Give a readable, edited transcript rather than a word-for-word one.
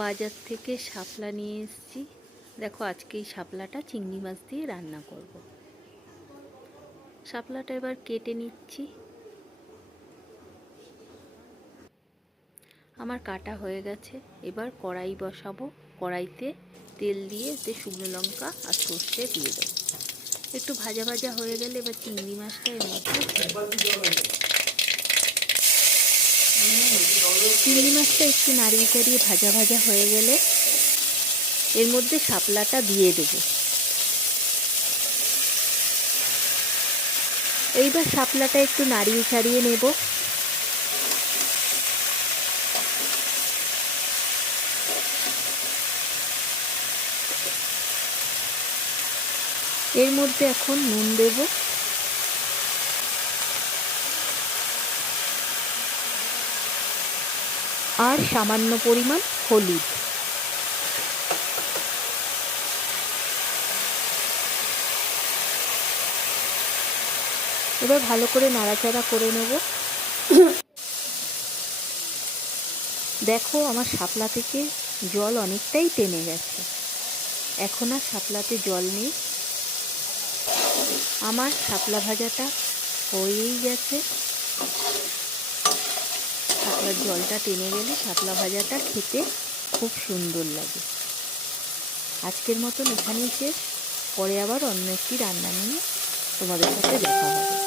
বাজার থেকে শাপলা নিয়ে এসেছি। দেখো আজকে এই শাপলাটা চিংড়ি মাছ দিয়ে রান্না করব। শাপলাটা এবার কেটে নিচ্ছি। আমার কাটা হয়ে গেছে। এবার কড়াই বসাবো। কড়াইতে তেল দিয়ে এতে শুকনো লঙ্কা আর সর্ষে দিয়ে দেবো। একটু ভাজা ভাজা হয়ে গেলে এবার চিংড়ি মাছটা এর মধ্যে, চিংড়ি মাছটা একটু নাড়িয়ে চাড়িয়ে ভাজা ভাজা হয়ে গেলে এর মধ্যে শাপলাটা দিয়ে দেবো। এইবার শাপলাটা একটু নাড়িয়ে চাড়িয়ে নেব। এর মধ্যে এখন নুন দেব, আর সামান্য পরিমাণ হলুদ। এবার ভালো করে নাড়াচাড়া করে নেব। দেখো আমার শাপলা থেকে জল অনেকটাই টেনে গেছে। এখন আর শাপলাতে জল নেই। আমার শাপলা ভাজাটা হয়েই গেছে। শাপলার জলটা টেনে গেলে শাপলা ভাজাটা খেতে খুব সুন্দর লাগে। আজকের মতন এখানেই শেষ। পরে আবার অন্য একটি রান্না নিয়ে তোমাদের সাথে দেখা হবে।